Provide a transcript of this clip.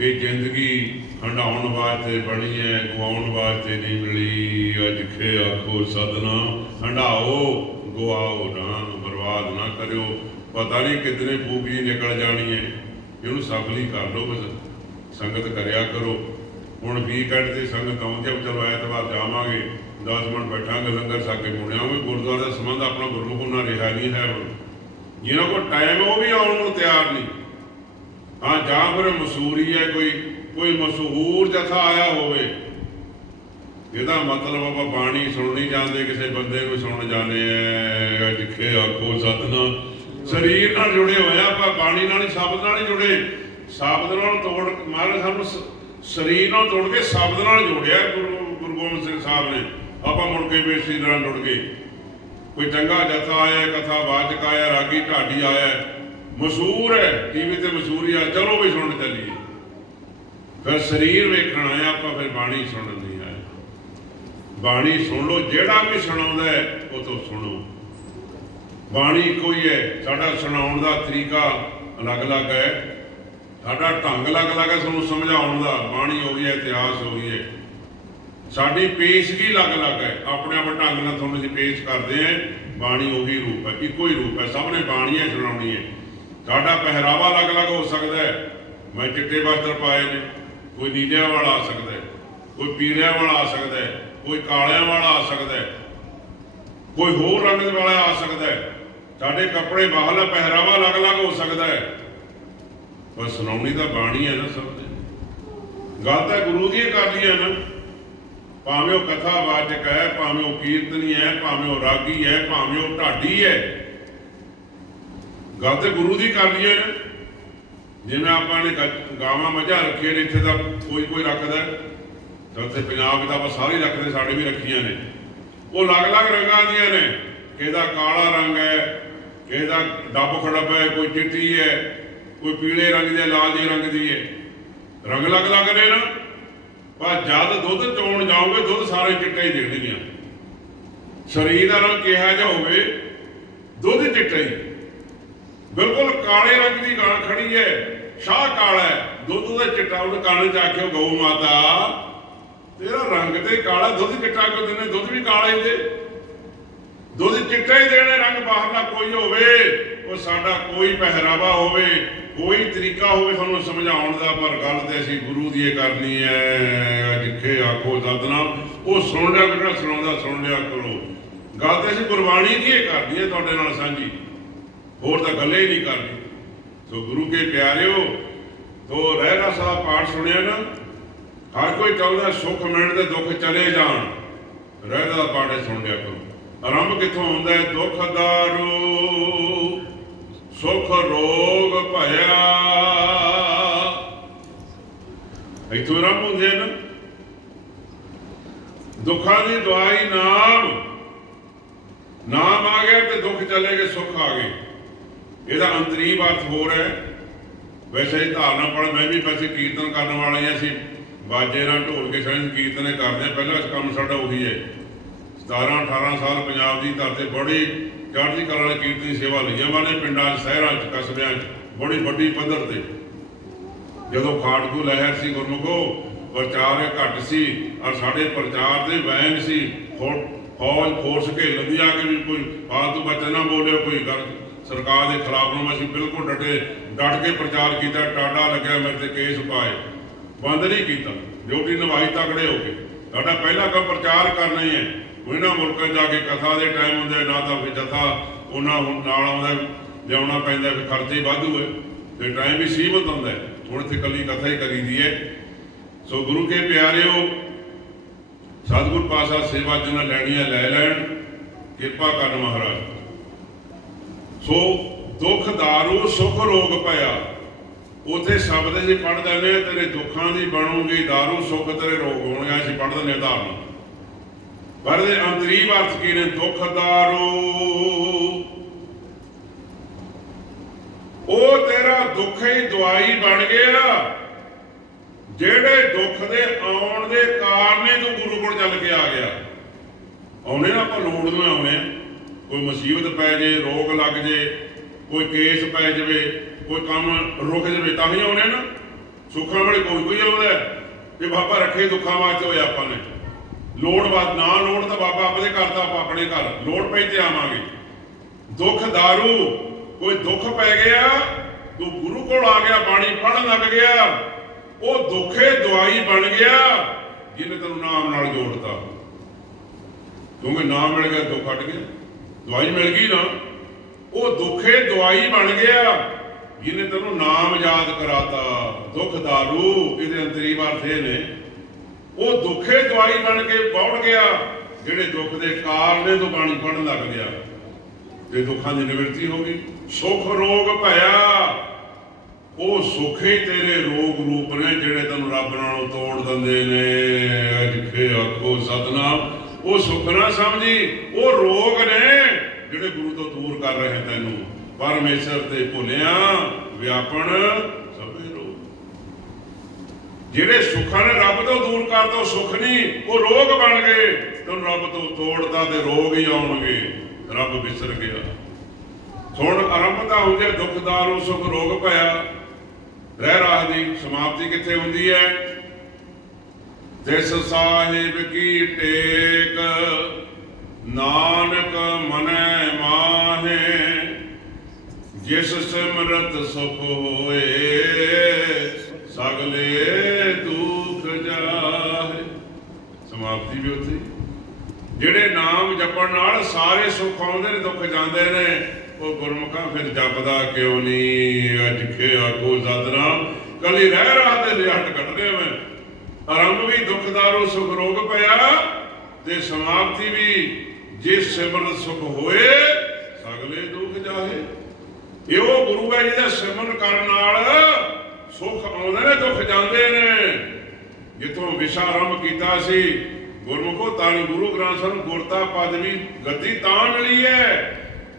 ਇਹ ਜ਼ਿੰਦਗੀ ਹੰਡਾਉਣ ਵਾਸਤੇ ਬਣੀ ਹੈ ਗਵਾਉਣ ਵਾਸਤੇ ਨਹੀਂ ਮਿਲੀ। ਅੱਜ ਖੇ ਆਖੋ ਸਦਨਾ ਹੰਡਾਓ ਗਵਾਓ ਨਾ ਬਰਬਾਦ ਨਾ ਕਰਿਓ। ਪਤਾ ਨਹੀਂ ਕਿਤਨੇ ਜੀ ਨਿਕਲ ਜਾਣੀ ਹੈ ਇਹਨੂੰ ਸਫਲੀ ਕਰ ਲਓ ਬਸ। ਸੰਗਤ ਕਰਿਆ ਕਰੋ। ਹੁਣ ਵੀਕਐਂਡ ਤੇ ਸੰਗਤ ਆਉਂਦੀ ਹੈ ਚਲੋ ਐਤਵਾਰ ਜਾਵਾਂਗੇ। 10 ਮਿੰਟ ਬੈਠਾਂਗੇ, ਲੰਗਰ ਛਕ ਕੇ ਮੁੜ ਆਵਾਂਗੇ ਗੁਰਦੁਆਰੇ ਦਾ ਸੰਬੰਧ ਆਪਣਾ ਗੁਰਮੁਖ ਨਾਲ ਰਿਹਾ ਨਹੀਂ ਹੈ ਹੁਣ। ਜਿਹਨਾਂ ਕੋਲ ਟਾਈਮ ਉਹ ਵੀ ਆਉਣ ਨੂੰ ਤਿਆਰ ਨਹੀਂ। ਹਾਂ, ਜਾਂ ਫਿਰ ਮਸੂਰੀ ਹੈ ਕੋਈ ਕੋਈ ਮਸ਼ਹੂਰ ਜਥਾ ਆਇਆ ਹੋਵੇ। ਇਹਦਾ ਮਤਲਬ ਆਪਾਂ ਬਾਣੀ ਸੁਣਨੀ ਜਾਂਦੇ, ਕਿਸੇ ਬੰਦੇ ਨੂੰ ਸੁਣ ਜਾਂਦੇ ਐ ਅੱਜ ਆਖੋ ਸਤਨਾ ਸਰੀਰ ਨਾਲ ਜੁੜੇ ਹੋਏ ਆ, ਆਪਾਂ ਬਾਣੀ ਨਾਲ ਹੀ, ਸ਼ਬਦ ਨਾਲ ਹੀ ਜੁੜੇ। ਸ਼ਬਦ ਨਾਲ ਤੋੜ, ਮਹਾਰਾਜ ਸਾਨੂੰ ਸਰੀਰ ਨਾਲ ਤੋੜ ਕੇ ਸ਼ਬਦ ਨਾਲ ਜੋੜਿਆ ਗੁਰੂ ਗੁਰੂ ਗੋਬਿੰਦ ਸਿੰਘ ਸਾਹਿਬ ਨੇ। ਆਪਾਂ ਮੁੜ ਕੇ ਬੇਸੀ ਨਾਲ ਜੁੜ ਗਏ। ਕੋਈ ਚੰਗਾ ਜਥਾ ਆਇਆ, ਕਥਾ ਵਾਚਕ ਆਇਆ, ਰਾਗੀ ਢਾਡੀ ਆਇਆ ਮਸ਼ਹੂਰ ਹੈ, ਟੀਵੀ ਤੇ ਮਸ਼ਹੂਰੀ ਆ, ਚਲੋ ਵੀ ਸੁਣ ਚੱਲੀਏ। ਫਿਰ ਸਰੀਰ ਵੇਖਣ ਆਇਆ ਆਪਾਂ ਫਿਰ ਬਾਣੀ ਸੁਣਨ ਨਹੀਂ ਆਏ। ਬਾਣੀ ਸੁਣ ਲਓ, ਜਿਹੜਾ ਵੀ ਸੁਣਾਉਂਦਾ ਹੈ, ਉਹ ਤੋਂ ਸੁਣੋ। ਬਾਣੀ ਇੱਕੋ ਹੀ ਹੈ, ਸਾਡਾ ਸੁਣਾਉਣ ਦਾ ਤਰੀਕਾ ਅਲੱਗ-ਅਲੱਗ ਹੈ। ਸਾਡਾ ਢੰਗ ਅਲੱਗ-ਅਲੱਗ ਹੈ ਸਾਨੂੰ ਸਮਝਾਉਣ ਦਾ, ਬਾਣੀ ਹੋ ਗਈ ਹੈ, ਇਤਿਹਾਸ ਹੋ ਗਈ ਹੈ। ਸਾਡੀ ਪੇਸ਼ਗੀ ਅਲੱਗ-ਅਲੱਗ ਹੈ, ਆਪਣੇ ਆਪ ਢੰਗ ਨਾਲ ਤੁਹਾਨੂੰ ਅਸੀਂ ਪੇਸ਼ ਕਰਦੇ ਹਾਂ, ਬਾਣੀ ਉਹੀ ਰੂਪ ਹੈ, ਇੱਕੋ ਹੀ ਰੂਪ ਹੈ, ਸਭ ਨੇ ਬਾਣੀ ਹੈ ਸੁਣਾਉਣੀ ਹੈ ਸਾਡਾ ਪਹਿਰਾਵਾ ਅਲੱਗ-ਅਲੱਗ ਹੋ ਸਕਦਾ ਹੈ। ਮੈਂ ਚਿੱਟੇ ਵਸਤਰ ਪਾਏ ਨੇ, ਕੋਈ ਨੀਲਿਆਂ ਵਾਲਾ ਆ ਸਕਦਾ ਹੈ, ਕੋਈ ਪੀਲਿਆਂ ਵਾਲਾ ਆ ਸਕਦਾ ਹੈ, ਕੋਈ ਕਾਲਿਆਂ ਵਾਲਾ ਆ ਸਕਦਾ ਹੈ, ਕੋਈ ਹੋਰ ਰੰਗ ਵਾਲਾ ਆ ਸਕਦਾ ਹੈ। ਸਾਡੇ ਕੱਪੜੇ ਬਾਹਰਲਾ ਪਹਿਰਾਵਾ ਅਲੱਗ-ਅਲੱਗ ਹੋ ਸਕਦਾ ਹੈ। ਪਰ ਸੁਣਾਉਣੀ ਤਾਂ ਬਾਣੀ ਹੈ ਨਾ ਸਭ ਦੇ। ਗੱਲ ਤਾਂ ਗੁਰੂ ਦੀ ਕਰਦੀ ਹੈ ਨਾ। ਭਾਵੇਂ ਉਹ ਕਥਾ ਵਾਚਕ ਹੈ, ਭਾਵੇਂ ਉਹ ਕੀਰਤਨੀ ਹੈ, ਭਾਵੇਂ ਉਹ ਰਾਗੀ ਹੈ, ਭਾਵੇਂ ਉਹ ਢਾਡੀ ਹੈ ਗੱਲ ਤੇ ਗੁਰੂ ਦੀ ਕਰਦੀ ਹੈ। ਜਿਵੇਂ ਆਪਾਂ ਨੇ ਗਾਵਾਂ ਮੱਝਾਂ ਰੱਖੀਆਂ ਨੇ, ਇੱਥੇ ਤਾਂ ਕੋਈ ਕੋਈ ਰੱਖਦਾ ਹੈ। ਤਾਂ ਉੱਥੇ ਪੰਜਾਬ ਵਿੱਚ ਆਪਾਂ ਸਾਰੇ ਰੱਖਦੇ, ਸਾਡੇ ਵੀ ਰੱਖੀਆਂ ਨੇ। ਉਹ ਅਲੱਗ-ਅਲੱਗ ਰੰਗਾਂ ਦੀਆਂ ਨੇ। ਕਿਹਦਾ ਕਾਲਾ ਰੰਗ ਹੈ ਕਿਹਦਾ ਡੱਬ ਖੜਬ ਹੈ, ਕੋਈ ਚਿੱਟੀ ਹੈ, ਕੋਈ ਪੀਲੇ ਰੰਗ ਦੀ ਲਾਲ ਜਿਹੇ ਰੰਗ ਦੀ ਹੈ। ਰੰਗ ਅਲੱਗ-ਅਲੱਗ ਨੇ ਨਾ। ਪਰ ਜਦ ਦੁੱਧ ਚੋਣ ਜਾਓਗੇ, ਦੁੱਧ ਸਾਰੇ ਚਿੱਟੇ ਹੀ ਦੇਣਗੀਆਂ ਸਰੀਰ ਦਾ ਰੰਗ ਕਿਹਾ ਜਾ ਹੋਵੇ, ਦੁੱਧ ਚਿੱਟਾ ਹੀ। ਕਾਲੇ ਰੰਗ ਦੀ ਗਾਂ ਖੜੀ ਹੈ ਸ਼ਾਹ ਕਾਲਾ ਦੁੱਧ ਦਾ ਚਿੱਟਾ ਉਹਨੇ ਕੰਨ ਚ ਆਖਿਓ, ਗਊ ਮਾਤਾ। ਤੇਰਾ ਰੰਗ ਤੇ ਕਾਲਾ, ਦੁੱਧ ਚਿੱਟਾ ਕਿਉਂ ਦਿੰਦੇ? ਦੁੱਧ ਵੀ ਕਾਲਾ ਹੀ ਦੇ। ਦੁੱਧ ਚਿੱਟਾ ਹੀ ਦੇਣੇ, ਰੰਗ ਬਾਹਰਲਾ ਕੋਈ ਹੋਵੇ। ਉਹ ਸਾਡਾ ਕੋਈ ਪਹਿਰਾਵਾ ਹੋਵੇ, ਕੋਈ ਤਰੀਕਾ ਹੋਵੇ ਤੁਹਾਨੂੰ ਸਮਝਾਉਣ ਦਾ, ਪਰ ਗੱਲ ਤੇ ਅਸੀਂ ਗੁਰੂ ਦੀ ਇਹ ਕਰਨੀ ਹੈ ਜਿੱਥੇ ਆਖੋ ਸਤਨਾ ਉਹ ਸੁਣ ਲਿਆ ਜਿਹੜਾ ਸੁਣਾਉਂਦਾ ਸੁਣ ਲਿਆ ਕਰੋ। ਗੱਲ ਤੇ ਅਸੀਂ ਗੁਰਬਾਣੀ ਦੀ ਇਹ ਕਰਨੀ ਹੈ ਤੁਹਾਡੇ ਨਾਲ ਸਾਂਝੀ। ਹੋਰ ਤਾਂ ਗੱਲੇ ਹੀ ਨਹੀਂ ਕਰਨੀ ਸੋ ਗੁਰੂ ਕੇ ਪਿਆਰਿਓ ਤੋ ਰਹਿਣਾ ਸਾਹਿਬ ਪਾਠ ਸੁਣਿਆ ਨਾ, ਹਰ ਕੋਈ ਚਾਹੁੰਦਾ ਸੁੱਖ ਮਿਲਣ ਤੇ ਦੁੱਖ ਚਲੇ ਜਾਣ। ਰਹਿਣਾ ਦਾ ਪਾਠ ਸੁਣ ਲਿਆ ਕਰੋ। ਆਰੰਭ ਕਿੱਥੋਂ ਹੁੰਦਾ ਹੈ? ਦੁੱਖ ਦਾਰੂ ਸੁਖ ਰੋਗ ਭਇਆ। ਇਥੋਂ ਆਰੰਭ ਹੁੰਦੇ ਨਾ। ਦੁੱਖਾਂ ਦੀ ਦਵਾਈ ਨਾਮ ਨਾਮ ਆ ਗਿਆ ਤੇ ਦੁੱਖ ਚਲੇ ਗਏ, ਸੁੱਖ ਆ ਗਏ। ਇਹਦਾ ਅੰਤਰੀਵ ਅਰਥ ਹੋਰ ਹੈ। ਵੈਸੇ ਹੀ ਧਾਰਨਾ ਪੜ ਮੈਂ ਵੀ ਵੈਸੇ ਕੀਰਤਨ ਕਰਨ ਵਾਲੇ ਆ ਅਸੀਂ ਬਾਜੇ ਨਾਲ ਢੋਲ ਕੇ ਸਾਰੇ ਕੀਰਤਨ ਹੀ ਕਰਦੇ ਹਾਂ। ਪਹਿਲਾ ਕੰਮ ਸਾਡਾ ਉਹੀ ਹੈ। 17 18 ਸਾਲ ਪੰਜਾਬ ਦੀ ਧਰਤੀ ਬੜੀ ਚੜ੍ਹਦੀ ਕਲਾ ਨਾਲ ਕੀਰਤਨੀ ਸੇਵਾ ਲਈਆਂ ਨੇ ਪਿੰਡਾਂ 'ਚ ਸ਼ਹਿਰਾਂ 'ਚ, ਕਸਬਿਆਂ 'ਚ, ਬੜੀ ਵੱਡੀ ਪੱਧਰ ਤੇ। ਜਦੋਂ ਖਾੜਕੂ ਲਹਿਰ ਸੀ ਗੁਰਮੁਖੋ, ਪ੍ਰਚਾਰ ਘੱਟ ਸੀ ਔਰ ਸਾਡੇ ਪ੍ਰਚਾਰ ਦੇ ਵੈਨ ਸੀ। ਫੌ- ਫੌਜ, ਫੋਰਸ ਕੇ ਲੰਦੀਆਂ ਕੇ ਵੀ ਕੋਈ ਫਾਲਤੂ ਬੱਚਾ ਨਾ ਬੋਲਿਓ, ਕੋਈ ਗੱਲ ਸਰਕਾਰ ਦੇ ਖਿਲਾਫ ਨੂੰ ਅਸੀਂ ਬਿਲਕੁਲ ਡਟੇ, ਡਟ ਕੇ ਪ੍ਰਚਾਰ ਕੀਤਾ, ਟਾਡਾ ਲੱਗਿਆ ਮੇਰੇ ਤੇ ਕੇਸ ਪਾਏ। ਬੰਦ ਨਹੀਂ ਕੀਤਾ। ਡਿਊਟੀ ਨਿਭਾਈ ਤਕੜੇ ਹੋ ਕੇ। ਸਾਡਾ ਪਹਿਲਾ ਕੰਮ ਪ੍ਰਚਾਰ ਕਰਨਾ ਹੀ ਹੈ। ਉਹਨਾਂ ਮੁਲਕਾਂ 'ਚ ਜਾ ਕੇ ਕਥਾ ਦੇ ਟਾਈਮ ਹੁੰਦੇ, ਨਾ ਤਾਂ ਫਿਰ ਜਥਾ ਉਹਨਾਂ ਨਾਲ ਆਉਂਦਾ ਲਿਆਉਣਾ ਪੈਂਦਾ ਫਿਰ ਖਰਚੇ ਹੀ ਵਾਧੂ ਹੈ ਤੇ ਟਾਈਮ ਵੀ ਸੀਮਤ ਹੁੰਦਾ ਹੈ। ਹੁਣ ਇੱਥੇ ਕੱਲੀ ਕਥਾ ਹੀ ਕਰੀਦੀ ਹੈ। ਸੋ ਗੁਰੂ ਕੇ ਪਿਆਰਿਓ, ਸਤਿਗੁਰ ਪਾਸਾ ਸੇਵਾ ਜਿਹਨਾਂ ਲੈਣੀ ਹੈ ਲੈ ਲੈਣ, ਕਿਰਪਾ ਕਰਨ ਮਹਾਰਾਜ। ਸੋ ਦੁੱਖ ਦਾਰੂ, ਸੁਖ ਰੋਗ ਪਿਆ। ਉਥੇ ਸ਼ਬਦ ਜੀ ਪੜ੍ਹਦੇ ਨੇ ਤੇਰੇ ਦੁੱਖਾਂ ਦੀ ਬਣੂਗੀ ਦਾਰੂ, ਸੁਖ ਤੇਰੇ ਰੋਗ ਹੋਣਗੇ ਅਸੀਂ ਪੜ੍ਹਦੇ ਨੇ ਧਾਰਨ ਪਰ ਇਹਦੇ ਅੰਤਰੀਵ ਅਰਥ ਕੀ ਨੇ? ਦੁੱਖ ਦਾਰੂ। ਉਹ ਤੇਰਾ ਦੁੱਖ ਹੀ ਦਵਾਈ ਬਣ ਗਿਆ, ਜਿਹੜੇ ਦੁੱਖ ਦੇ ਆਉਣ ਦੇ ਕਾਰਨੇ ਤੂੰ ਗੁਰੂ ਕੋਲ ਚੱਲ ਕੇ ਆ ਗਿਆ। ਆਉਣੇ ਨਾ ਆਪਾਂ ਲੋੜ ਨੂੰ ਆਉਣੇ। ਕੋਈ ਮੁਸੀਬਤ ਪੈ ਜੇ, ਰੋਗ ਲੱਗ ਜੇ, ਕੋਈ ਕੇਸ ਪੈ ਜਵੇ, ਕੋਈ ਕੰਮ ਰੁਕ ਜਵੇ, ਤਾਂ ਹੀ ਆਉਣੇ ਨਾ। ਸੁੱਖਾਂ ਵੇਲੇ ਕੋਈ ਕੋਈ ਆਉਂਦਾ ਹੈ। ਤੇ ਬਾਬਾ ਰੱਖੇ ਦੁੱਖਾਂ ਵਾਸਤੇ ਹੋਇਆ ਆਪਾਂ ਨੇ। ਲੋੜ ਬਾਤ ਨਾ ਲੋੜ ਤਾਂ ਬਾਬਾ ਆਪਣੇ ਘਰ ਦਾ, ਆਪਾਂ ਆਪਣੇ ਘਰ। ਲੋੜ ਪਈ ਤੇ ਆਵਾਂਗੇ। ਦੁੱਖ दारू ਕੋਈ ਦੁੱਖ ਪੈ ਗਿਆ, ਤੂੰ ਗੁਰੂ ਕੋਲ ਆ ਗਿਆ, ਬਾਣੀ ਪੜਨ ਲੱਗ ਗਿਆ। ਉਹ ਦੁੱਖੇ ਦਵਾਈ ਬਣ ਗਿਆ, ਜਿਹਨੇ ਤੈਨੂੰ ਨਾਮ ਨਾਲ ਜੋੜਤਾ। ਕਿਉਂਕਿ ਨਾਮ ਮਿਲ ਗਿਆ, ਦੁੱਖ ਹਟ ਗਿਆ। ਦਵਾਈ ਮਿਲ ਗਈ ਨਾ, ਉਹ ਦੁੱਖੇ ਦਵਾਈ ਬਣ ਗਿਆ। ਜਿਹਨੇ ਤੈਨੂੰ ਨਾਮ ਯਾਦ ਕਰਾਤਾ, ਦੁੱਖ दारू ਇਹਦੇ ਅੰਤਰੀ ਅਰਥੇ ਨੇ। ਉਹ ਦੁੱਖੇ ਦਵਾਈ ਬਣ ਕੇ ਪਹੁੰਚ ਗਿਆ, ਜਿਹੜੇ ਦੁੱਖ ਦੇ ਕਾਰਨੇ ਤੋਂ ਬਾਣੀ ਪੜਨ ਲੱਗ ਗਿਆ। ਤੇ ਦੁੱਖਾਂ ਦੀ ਨਿਵਰਤੀ ਹੋ ਗਈ। ਸੁਖ ਰੋਗ ਭਇਆ। ਉਹ ਸੁਖੇ ਤੇਰੇ ਰੋਗ ਰੂਪ ਨੇ, ਜਿਹੜੇ ਤੈਨੂੰ ਰੱਬ ਨਾਲੋਂ ਤੋੜ ਦਿੰਦੇ ਨੇ। ਅਜਖੇ ਆਖੋ ਸਤਨਾਮ। ਉਹ ਸੁਖ ਨਾ ਸਮਝੀ, ਉਹ ਰੋਗ ਨੇ। ਜਿਹੜੇ ਗੁਰੂ ਤੋਂ ਦੂਰ ਕਰ ਰਹੇ ਤੈਨੂੰ, ਪਰਮੇਸ਼ਰ ਤੇ ਭੁੱਲਿਆ ਵਿਆਪਣ ਸਭੇ ਰੋਗ। ਜਿਹੜੇ ਸੁੱਖਾਂ ਨੇ ਰੱਬ ਤੋਂ ਦੂਰ ਕਰਦਾ ਉਹ ਸੁੱਖ ਨਹੀਂ, ਉਹ ਰੋਗ ਬਣ ਗਏ। ਤੈਨੂੰ ਰੱਬ ਤੋਂ ਤੋੜਦਾ ਤੇ ਰੋਗ ਹੀ ਆਉਣਗੇ। ਰੱਬ ਵਿਸਰ ਗਿਆ। ਹੁਣ ਆਰੰਭਤਾ ਹੁੰਦੇ ਦੁਖਦਾਰੋ ਸੁਖ ਰੋਗ ਭਇਆ ਰਹਿ ਰਾਹ ਦੀ ਸਮਾਪਤੀ ਕਿੱਥੇ ਹੁੰਦੀ ਹੈ? ਤਿਸ ਸਾਹਿਬ ਕੀ ਟੇਕ, ਨਾਨਕ ਮਨੈ ਸਿਮਰਤ ਸੁਖ ਹੋਏ, ਸਗਲੇ ਦੁਖ ਜਾਹੇ। ਸਮਾਪਤੀ ਵੀ ਉੱਥੇ। ਹੀ। ਜਿਹੜੇ ਨਾਮ ਜਪਣ ਨਾਲ ਸਾਰੇ ਸੁੱਖ ਆਉਂਦੇ ਨੇ, ਦੁੱਖ ਜਾਂਦੇ ਨੇ, ਉਹ ਗੁਰਮੁਖਾਂ ਫਿਰ ਜਪਦਾ ਕਿਉਂ ਨਹੀਂ? ਅਜ ਖੇ ਆਖੋ ਸਤਨਾਮ ਕਲੀ ਰਹਿ ਰਾਹ ਤੇ ਲਿਹਟ ਕੱਟਦੇ ਮੈਂ। ਆਰੰਭ ਵੀ ਦੁਖਦਾਰੋ ਸੁਖ ਰੋਗ ਪਿਆ। ਤੇ ਸਮਾਪਤੀ ਵੀ, ਜੇ ਸਿਮਰਨ ਸੁਖ ਹੋਏ, ਸਗਲੇ ਦੁੱਖ ਜਾਹੇ। ਇਹ ਉਹ ਗੁਰੂ ਹੈ ਜਿਹਦਾ ਸਿਮਰਨ ਕਰਨ ਨਾਲ ਸੁਖ ਆਉਂਦੇ ਨੇ ਦੁੱਖ ਜਾਂਦੇ ਨੇ। ਜਿੱਥੋਂ ਵਿਸ਼ਾ ਆਰੰਭ ਕੀਤਾ ਸੀ, ਗੁਰਮੁਖੋ ਤਾਂ ਗੁਰੂ ਗ੍ਰੰਥ ਸਾਹਿਬ ਗੁਰਤਾ ਪਦਵੀ ਗੱਦੀ ਤਾਂ ਮਿਲੀ ਹੈ।